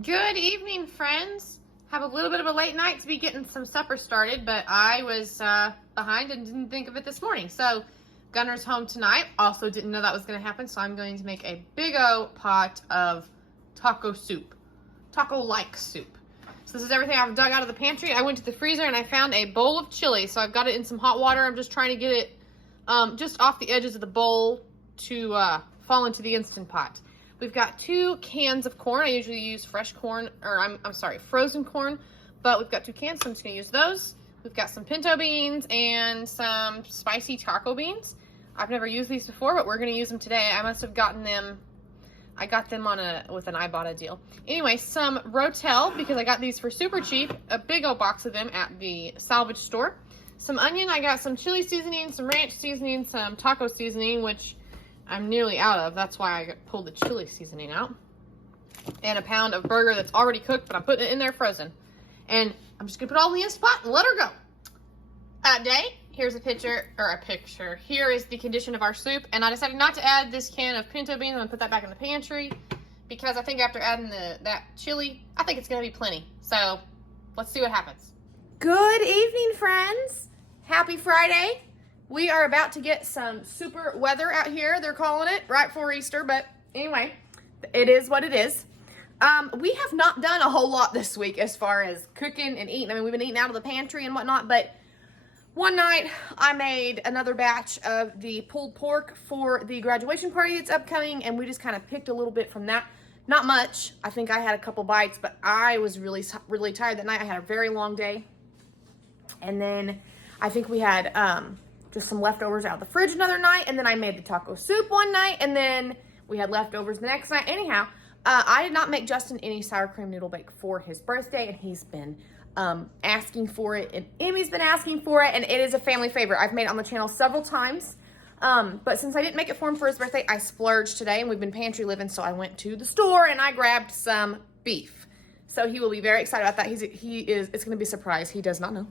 Good evening, friends. Have a little bit of a late night to be getting some supper started, but I was behind and didn't think of it this morning. So Gunner's home tonight. Also didn't know that was going to happen, so I'm going to make a big old pot of taco soup. Taco-like soup. So this is everything I've dug out of the pantry. I went to the freezer and I found a bowl of chili. So I've got it in some hot water. I'm just trying to get it just off the edges of the bowl to fall into the Instant Pot. We've got 2 cans of corn. I usually use fresh corn, or I'm sorry, frozen corn, but we've got 2 cans, so I'm just gonna use those. We've got some pinto beans and some spicy taco beans. I've never used these before, but we're gonna use them today. I must have gotten them, I got them on with an Ibotta deal. Anyway, some Rotel, because I got these for super cheap, a big old box of them at the salvage store. Some onion, I got some chili seasoning, some ranch seasoning, some taco seasoning, which I'm nearly out of. That's why I pulled the chili seasoning out. And a pound of burger that's already cooked, but I'm putting it in there frozen. And I'm just gonna put it all in the Instant Pot and let her go. That day, here's a picture. Here is the condition of our soup. And I decided not to add this can of pinto beans. I'm gonna put that back in the pantry because I think after adding that chili, I think it's gonna be plenty. So let's see what happens. Good evening, friends. Happy Friday. We are about to get some super weather out here, they're calling it, right before Easter, but anyway, it is what it is. We have not done a whole lot this week as far as cooking and eating. I mean, we've been eating out of the pantry and whatnot, but one night I made another batch of the pulled pork for the graduation party that's upcoming, and we just kind of picked a little bit from that. Not much. I think I had a couple bites, but I was really tired that night. I had a very long day. And then I think we had just some leftovers out of the fridge another night, and then I made the taco soup one night, and then we had leftovers the next night. Anyhow, I did not make Justin any sour cream noodle bake for his birthday, and he's been asking for it, and Emmy's been asking for it, and it is a family favorite. I've made it on the channel several times, but since I didn't make it for him for his birthday, I splurged today, and we've been pantry living, so I went to the store and I grabbed some beef. So he will be very excited about that. It's gonna be a surprise. He does not know.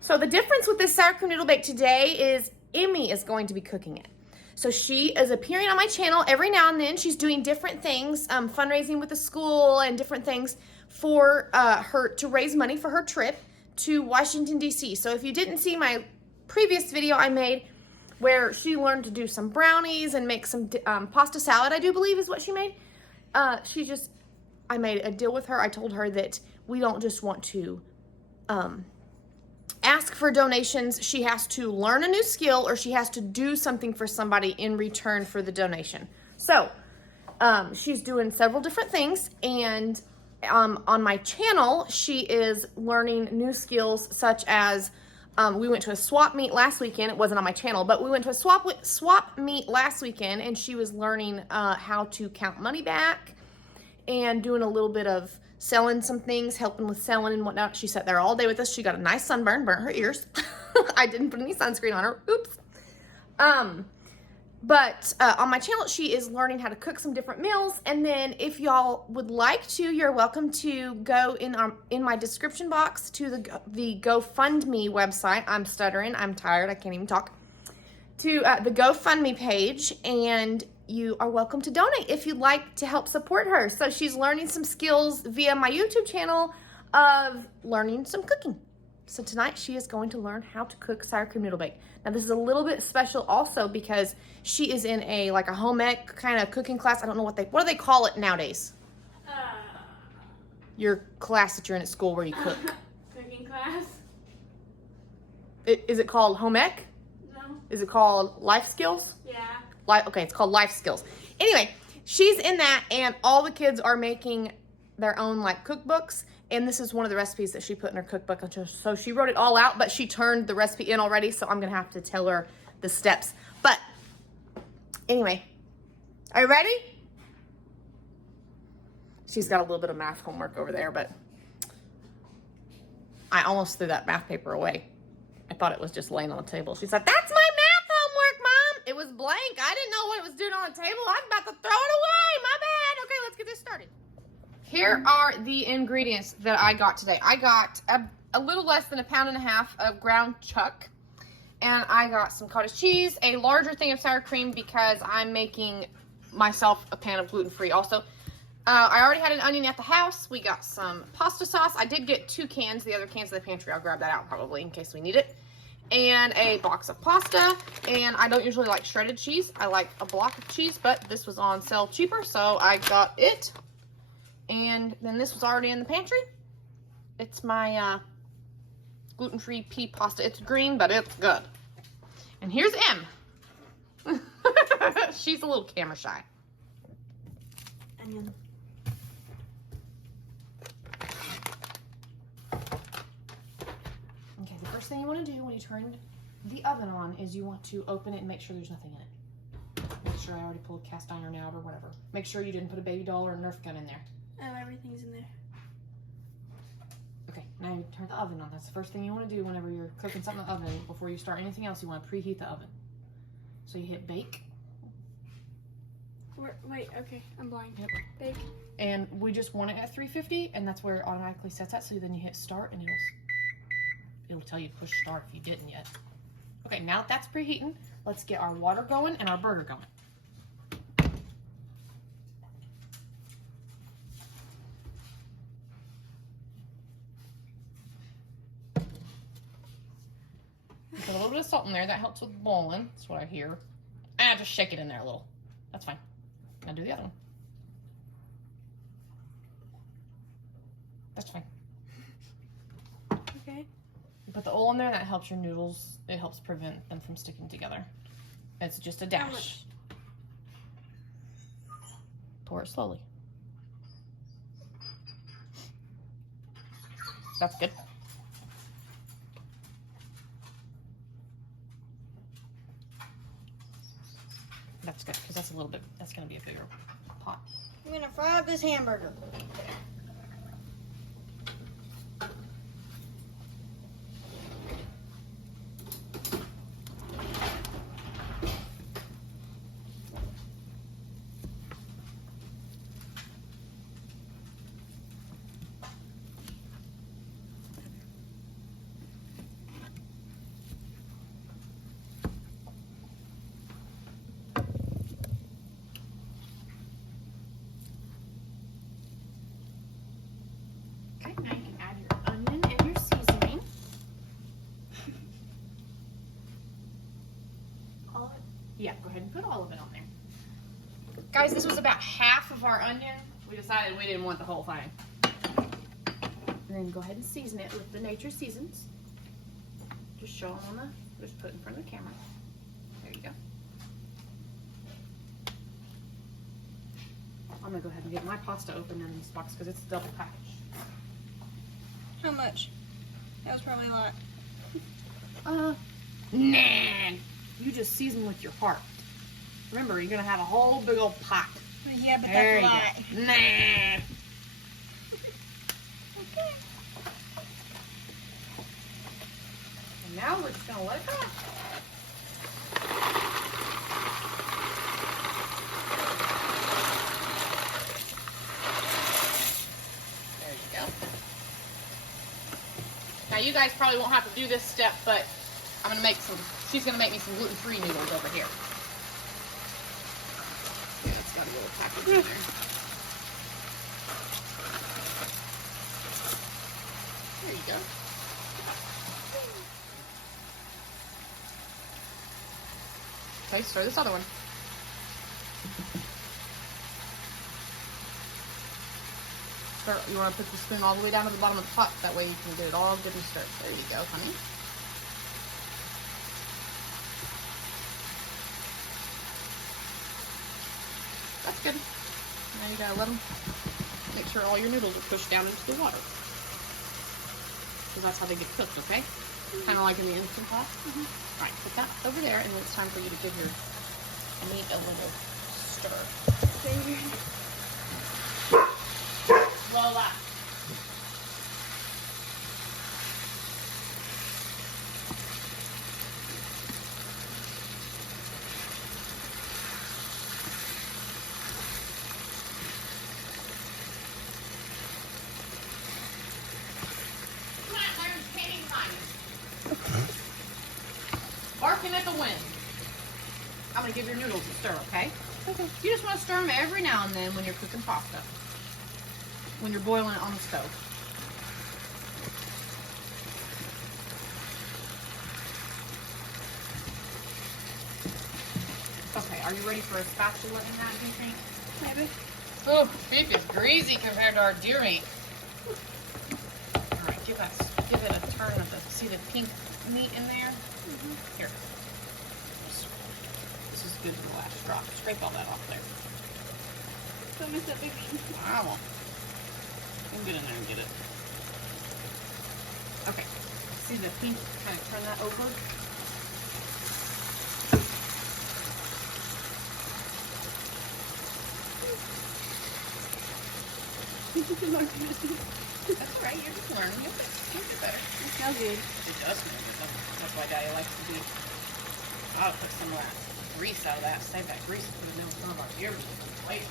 So the difference with this sour cream noodle bake today is Emmy is going to be cooking it. So she is appearing on my channel every now and then. She's doing different things, fundraising with the school and different things for her to raise money for her trip to Washington, D.C. So if you didn't see my previous video I made where she learned to do some brownies and make some pasta salad, I do believe is what she made. I made a deal with her. I told her that we don't just want to ask for donations. She has to learn a new skill, or she has to do something for somebody in return for the donation. So she's doing several different things, and on my channel she is learning new skills, such as we went to a swap meet last weekend. It wasn't on my channel, but we went to a swap meet last weekend, and she was learning how to count money back and doing a little bit of selling some things, helping with selling and whatnot. She sat there all day with us. She got a nice sunburn, burnt her ears. I didn't put any sunscreen on her. Oops. But on my channel, she is learning how to cook some different meals. And then if y'all would like to, you're welcome to go in my description box to the GoFundMe website. I'm stuttering. I'm tired. I can't even talk. To the GoFundMe page, and you are welcome to donate if you'd like to help support her. So she's learning some skills via my YouTube channel of learning some cooking. So tonight she is going to learn how to cook sour cream noodle bake. Now this is a little bit special also because she is in a home ec kind of cooking class. I don't know what do they call it nowadays? Your class that you're in at school where you cook. Cooking class. Is it called home ec? No. Is it called life skills? Yeah. Okay, it's called life skills. Anyway, she's in that, and all the kids are making their own cookbooks, and this is one of the recipes that she put in her cookbook. So she wrote it all out, but she turned the recipe in already, so I'm gonna have to tell her the steps. But anyway, are you ready? She's got a little bit of math homework over there, but I almost threw that math paper away. I thought it was just laying on the table. She's like, "That's my math homework, Mom. It was blank. I didn't know what it was doing on the table. I'm about to throw it away. My bad." Okay, let's get this started. Here are the ingredients that I got today. I got a little less than 1.5 pounds of ground chuck. And I got some cottage cheese, a larger thing of sour cream because I'm making myself a pan of gluten-free also. I already had an onion at the house. We got some pasta sauce. I did get 2 cans. The other cans in the pantry, I'll grab that out probably in case we need it. And a box of pasta. And I don't usually like shredded cheese. I like a block of cheese, but this was on sale cheaper, so I got it. And then this was already in the pantry. It's my gluten-free pea pasta. It's green, but it's good. And here's M. She's a little camera shy. Onion. Okay, the first thing you want to do when you turn the oven on is you want to open it and make sure there's nothing in it. Make sure I already pulled cast iron out or whatever. Make sure you didn't put a baby doll or a Nerf gun in there. Oh, everything's in there. Okay, now you turn the oven on. That's the first thing you want to do whenever you're cooking something in the oven. Before you start anything else, you want to preheat the oven. So you hit bake. Wait, okay, I'm blind. Yep. Bake. And we just want it at 350, and that's where it automatically sets at. So then you hit start, and it'll tell you to push start if you didn't yet. Okay, now that that's preheating, let's get our water going and our burger going. Put a little bit of salt in there. That helps with boiling. That's what I hear. Ah, just shake it in there a little. That's fine. Now do the other one. That's fine. Okay. You put the oil in there, that helps your noodles. It helps prevent them from sticking together. It's just a dash. Pour it slowly. That's good. That's good, because that's going to be a bigger pot. I'm gonna fry up this hamburger. Okay, now you can add your onion and your seasoning. All of it? Yeah, go ahead and put all of it on there. Guys, this was about half of our onion. We decided we didn't want the whole thing. And then go ahead and season it with the nature seasons. Just show them on the, just put it in front of the camera. There you go. I'm gonna go ahead and get my pasta open in this box because it's a double package. How much? That was probably a lot. Nah. You just season with your heart. Remember, you're gonna have a whole big old pot. Yeah, but There that's a you lot. go. Nah. Okay. And now we're just gonna let it go. There you go. Now you guys probably won't have to do this step, but I'm gonna make some. She's gonna make me some gluten-free noodles over here. Yeah, it's got a little package in there. There you go. Okay, stir this other one. You want to put the spoon all the way down to the bottom of the pot. That way you can get it all good and stirred. There you go, honey. That's good. Now you gotta let them, make sure all your noodles are pushed down into the water. Because that's how they get cooked, okay? Kind of like in the Instant Pot. All right, put that over there, and then it's time for you to give your meat a little stir. Voila. Come on, there's painting time. Barking at the wind. I'm gonna give your noodles a stir, okay? Okay. You just want to stir them every now and then when you're cooking pasta. when you're boiling it on the stove. Okay, are you ready for a spatula in that, do you think? Maybe. Oh, beef is greasy compared to our deer meat. All right, give it a turn of the, see the pink meat in there? Here. This is good for the last drop. Scrape all that off there. Don't miss that big piece. I won't. You can get in there and get it. Okay. See the pink? Kind of turn that over. That's alright, you're just learning. You'll get better. It smells good. It does smell good. That's why Daddy likes the beef. I'll put some of that grease out of that. Save that grease for the some of our deer meat. Wait.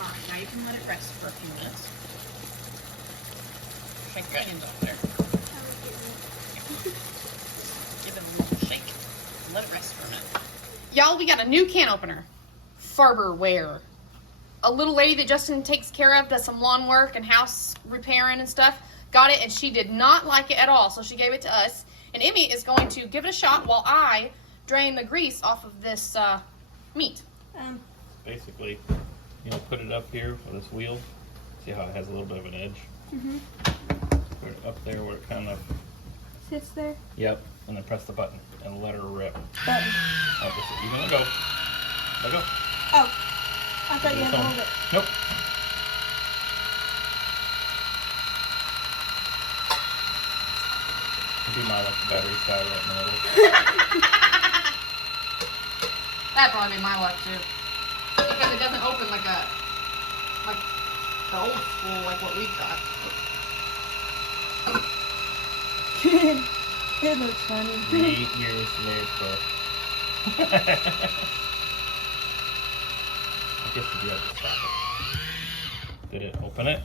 Alright, now you can let it rest for a few minutes. Shake your hands off there. Give it a little shake. And let it rest for a minute. Y'all, we got a new can opener. Farberware. A little lady that Justin takes care of, does some lawn work and house repairing and stuff, got it and she did not like it at all, so she gave it to us. And Emmy is going to give it a shot while I drain the grease off of this meat. Basically, put it up here with this wheel. See how it has a little bit of an edge? Put it up there where it kind of sits there. Yep, and then press the button and let her rip. Button. Right, you gonna go? Let go. Oh, I thought you had to hold it. Nope. It'd be my like the battery side right in the middle. That'd probably be my luck too. Because it doesn't open like the old school, like what we thought. It looks funny. 3 years later. I guess you do have to stop it. Did it open it?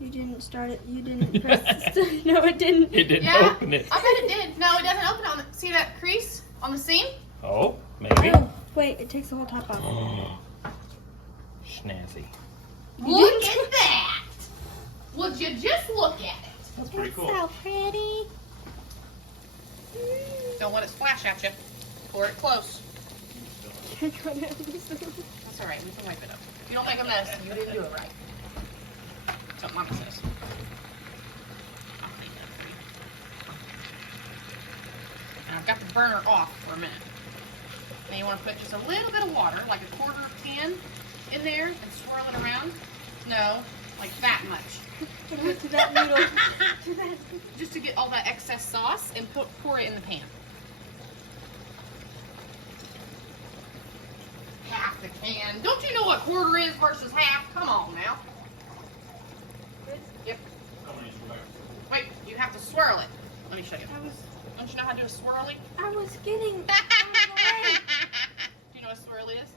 You didn't start it. You didn't press the No, it didn't. It didn't open it. I bet it did. No, it doesn't open on the, see that crease on the seam? Oh, maybe. Oh, wait, it takes the whole top off. Snazzy. Look at that! Would you just look at it? That's pretty cool. So pretty. Don't let it splash at you. Pour it close. That's alright, we can wipe it up. If you don't make a mess, you didn't do it right. That's what Mama says. I'll clean that for you. And I've got the burner off for a minute. Now you want to put just a little bit of water, like a quarter of a can, in there and swirl it around. No, like that much. To that noodle. Just to get all that excess sauce and pour it in the pan. Half the can. Don't you know what quarter is versus half? Come on now. Yep. Wait, you have to swirl it. Let me show you. Don't you know how to do a swirly? I was getting. Do you know what a swirl is?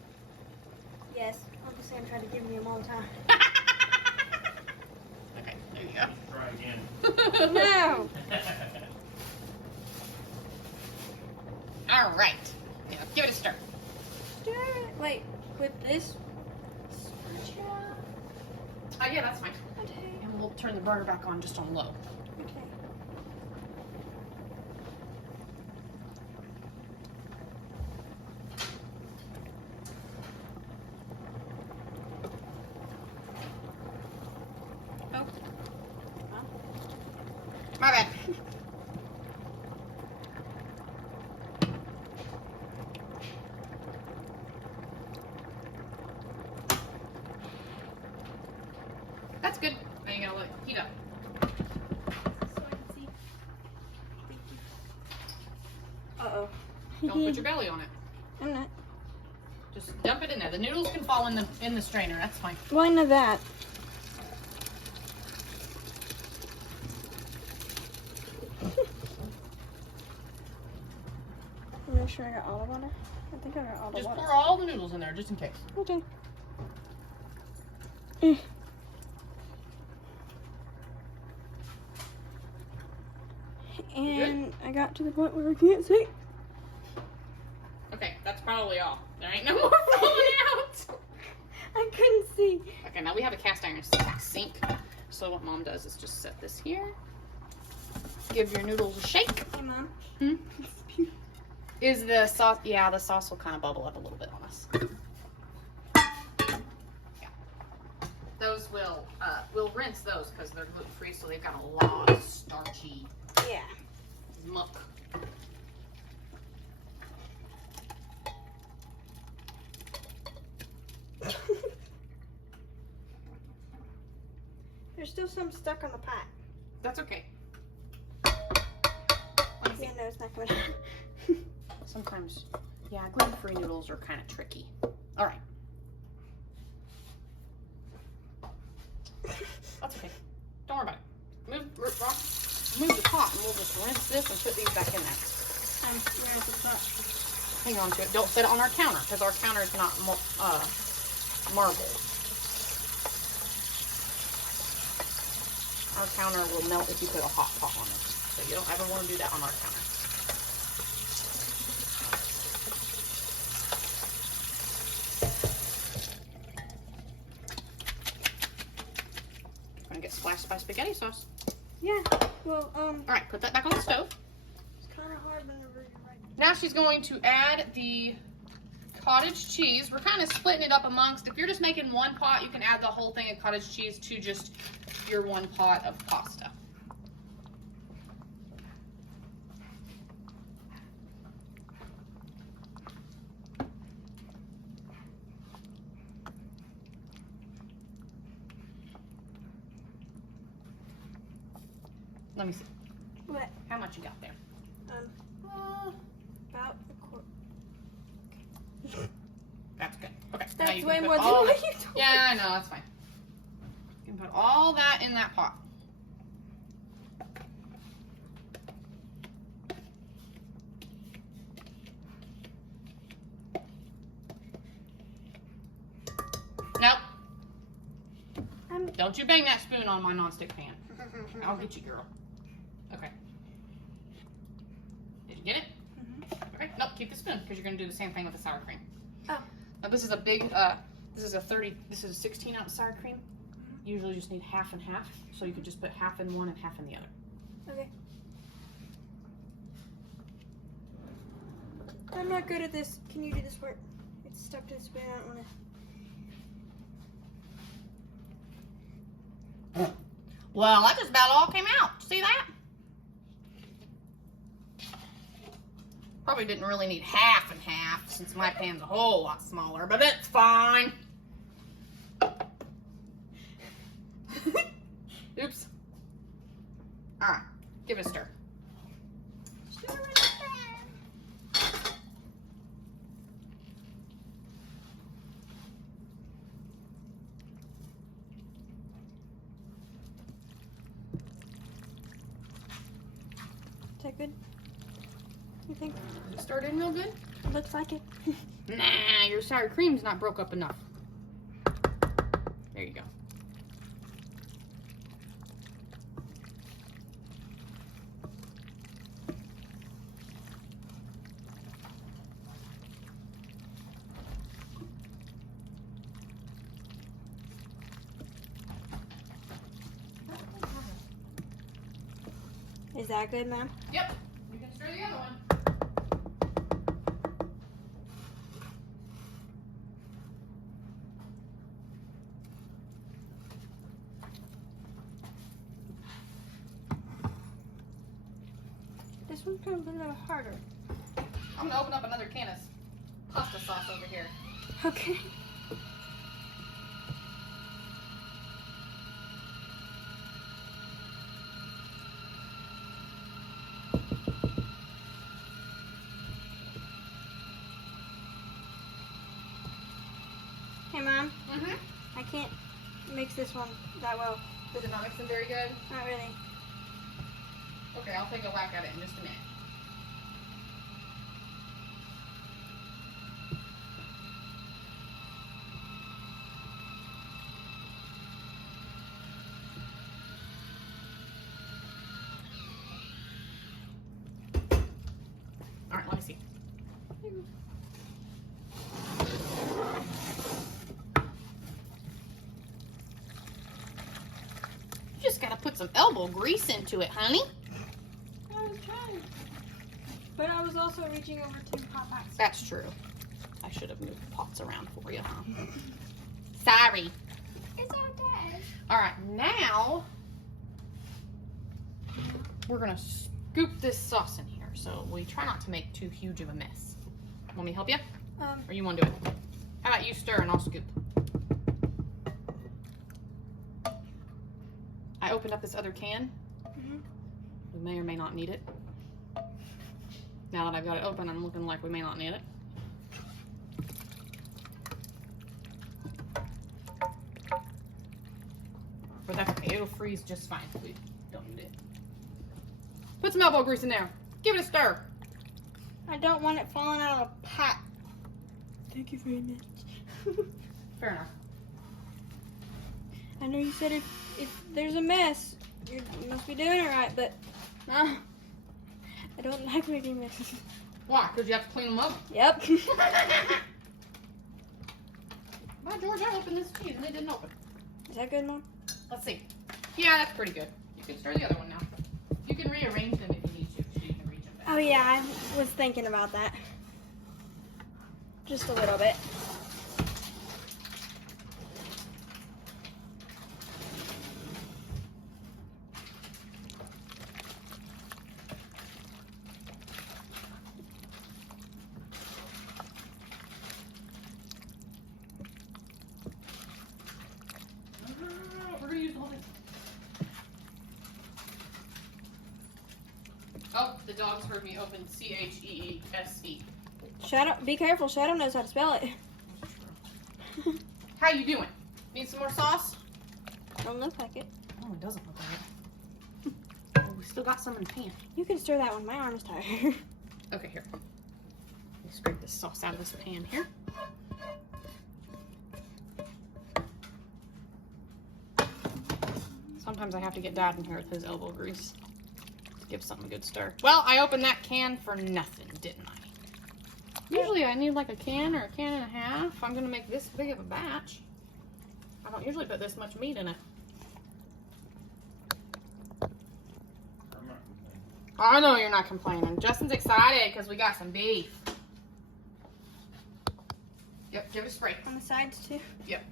Yes, Uncle Sam tried to give me them all the time. Okay, there you go. Try again. No. All right. Yeah, give it a stir. Wait, with this? Oh yeah, that's fine. Okay. And we'll turn the burner back on just on low. Okay. Oh. My bad. That's good. Now you gotta let it heat up. So I can see. Uh-oh. Don't put your belly on it. I'm not. Just dump it in there. The noodles can fall in the strainer. That's fine. Well, I know that. I'm not sure I got all the water. I think I got all the Just water. pour all the noodles in there, just in case. Okay. And I got to the point where I can't see. Okay, that's probably all. There ain't no more So what Mom does is just set this here. Give your noodles a shake. Hey, Mom. Hmm? Is the sauce? Yeah, the sauce will kind of bubble up a little bit on us. Yeah. Those we'll rinse those because they're gluten free, so they've got a lot of starchy muck. There's still some stuck on the pot. That's okay. Yeah, no, it's not coming out. Sometimes, yeah, gluten-free noodles are kind of tricky. All right. That's okay. Don't worry about it. Move the pot and we'll just rinse this and put these back in there. Where's the pot? Hang on to it. Don't set it on our counter because our counter is not marble. Our counter will melt if you put a hot pot on it. So you don't ever want to do that on our counter. Gonna get splashed by spaghetti sauce. Yeah. Well, All right, put that back on the stove. it's kind of hard whenever you're right. Now she's going to add the cottage cheese. We're kind of splitting it up amongst. If you're just making one pot, you can add the whole thing of cottage cheese to just your one pot of pasta. Let me see. What? How much you got there? About a quart. That's good. Okay. now That's you can way put more than all what that- you told me. Yeah, I know. That's fine. You can put all that in that pot. Nope. Don't you bang that spoon on my nonstick pan. I'll get you, girl. Okay. Did you get it? Okay. Nope. Keep the spoon because you're gonna do the same thing with the sour cream. Oh. Now this is a big. This is a 16-ounce sour cream. Usually you just need half and half, so you could just put half in one and half in the other. Okay. I'm not good at this. Can you do this work? It's stuck to the spoon. I don't want to. Well, that just about all came out. See that? Probably didn't really need half and half since my pan's a whole lot smaller, but it's fine. Oops. All right, give it a stir. Is that good? You think? It started real good? It looks like it. Nah, your sour cream's not broke up enough. There you go. Is that good, Mom? Yep. You can stir the other one. This one's kind of a little harder. I'm gonna open up another can of pasta sauce over here. Okay. Hey, Mom. I can't mix this one that well. Does it not mix them very good? Not really. Okay, I'll take a whack at it in just a minute. All right, let me see. put some elbow grease into it, honey. I was trying. But I was also reaching over to pot packs. That's true. I should have moved the pots around for you, huh? Sorry. It's okay. All right, now we're gonna scoop this sauce in here so we try not to make too huge of a mess. Want me to help you? Or you want to do it? How about you stir and I'll scoop? I opened up this other can. We may or may not need it. Now that I've got it open, I'm looking like we may not need it. But that's okay. It'll freeze just fine if we don't need it. Put some elbow grease in there. Give it a stir. I don't want it falling out of the pot. Thank you very much. Fair enough. I know you said if there's a mess, you must be doing it right, but I don't like making messes. Why? Because you have to clean them up? Yep. By George, I opened this cheese and it didn't open. Is that good, Mom? Let's see. Yeah, that's pretty good. You can stir the other one now. You can rearrange them if you need to, so you can reach them back. Oh yeah, I was thinking about that. Just a little bit. We're gonna use the whole thing. Oh, the dogs heard me open C-H-E-E-S-E. Shadow, be careful. Shadow knows how to spell it. How you doing? Need some more sauce? Don't look like it. Oh, it doesn't look like it. Oh, we still got some in the pan. You can stir that one. My arm is tired. Okay, here. Let me scrape this sauce out of this pan here. Sometimes I have to get Dad in here with his elbow grease to give something a good stir. Well, I opened that can for nothing, didn't I? Usually I need like a can or a can and a half. I'm gonna make this big of a batch. I don't usually put this much meat in it. I know you're not complaining. Justin's excited because we got some beef. Yep, give it a spray. On the sides too. Yep.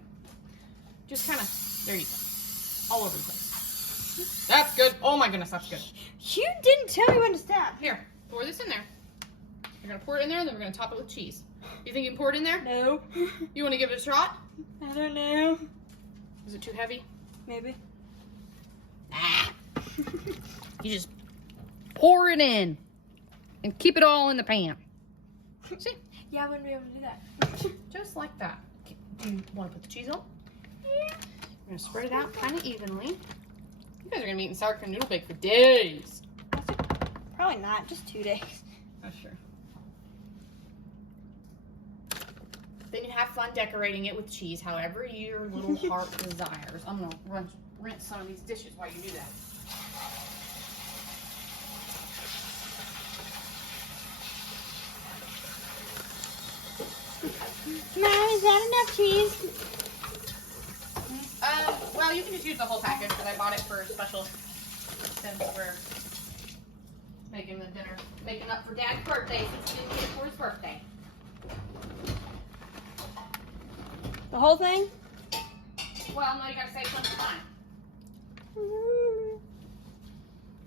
Just kind of, there you go. All over the place. That's good. Oh my goodness, that's good. You didn't tell me when to stop. Here, pour this in there. You're gonna pour it in there, and then we're gonna top it with cheese. You think you can pour it in there? No. You wanna give it a shot? I don't know. Is it too heavy? Maybe. Ah. You just pour it in and keep it all in the pan. See? Yeah, I wouldn't be able to do that. Just like that. Do you want to put the cheese on? Yeah. We're gonna spread it out kind of evenly. You guys are gonna be eating sour cream noodle bake for days. Probably not. Just 2 days. Oh, sure. Then you have fun decorating it with cheese, however your little heart desires. I'm gonna rinse some of these dishes while you do that. Mom, is that enough cheese? Well, you can just use the whole package, but I bought it for a special since we're making the dinner, making up for Dad's birthday since he didn't get it for his birthday. The whole thing? Well, no, you gotta save some for mine.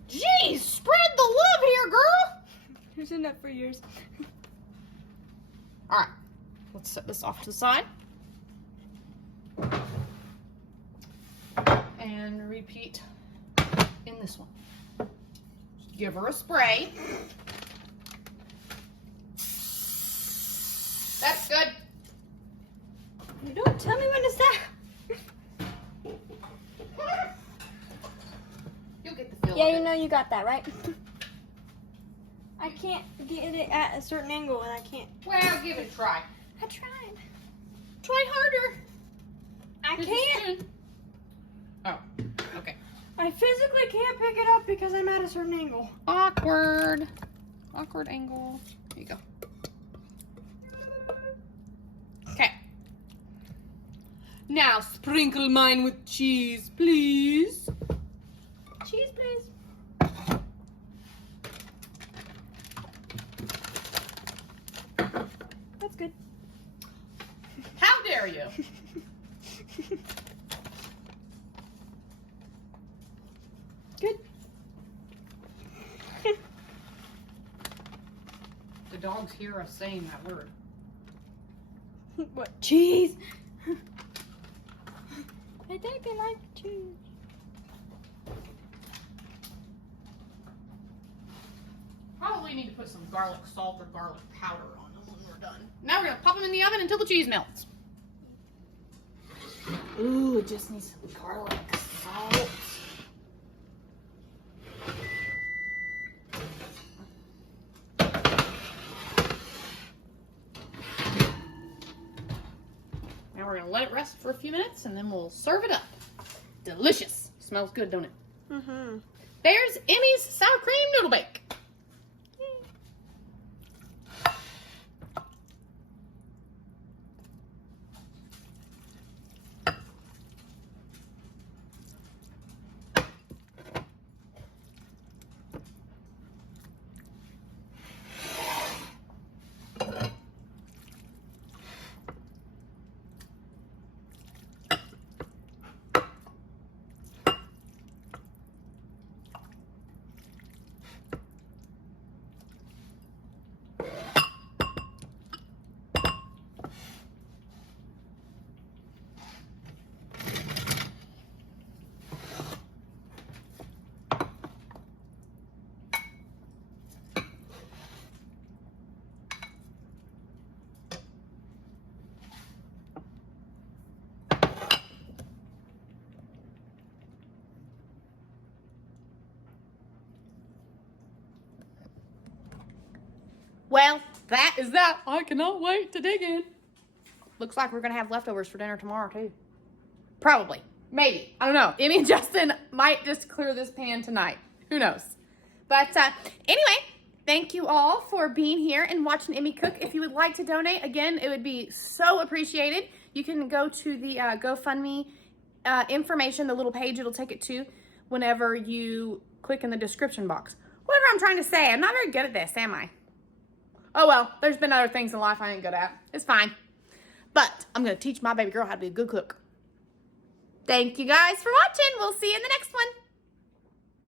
Jeez, spread the love here, girl! There's enough for yours. Alright, let's set this off to the side. And repeat in this one. Give her a spray. That's good. You don't tell me when to stop. You'll get the feel Yeah, of you it. know you got that, right? I can't get it at a certain angle and I can't. Well, give it a try. I tried. Try harder. I You're can't. just Oh, okay. I physically can't pick it up because I'm at a certain angle. Awkward. Awkward angle. There you go. Okay. Now sprinkle mine with cheese, please. dare you? Good. The dogs hear us saying that word. What? Cheese? I think they like cheese. Probably need to put some garlic salt or garlic powder on them when we're done. Now we're gonna pop them in the oven until the cheese melts. Ooh, it just needs some garlic salt. Now we're gonna let it rest for a few minutes and then we'll serve it up. Delicious. Smells good, don't it? Mm-hmm. There's Emmy's sour cream noodle bake. Well, that is that. I cannot wait to dig in. Looks like we're going to have leftovers for dinner tomorrow, too. Probably. Maybe. I don't know. Emmy and Justin might just clear this pan tonight. Who knows? But anyway, thank you all for being here and watching Emmy cook. If you would like to donate, again, it would be so appreciated. You can go to the GoFundMe information, the little page it'll take it to whenever you click in the description box. Whatever I'm trying to say. I'm not very good at this, am I? Oh well, there's been other things in life I ain't good at. It's fine. But I'm going to teach my baby girl how to be a good cook. Thank you guys for watching. We'll see you in the next one.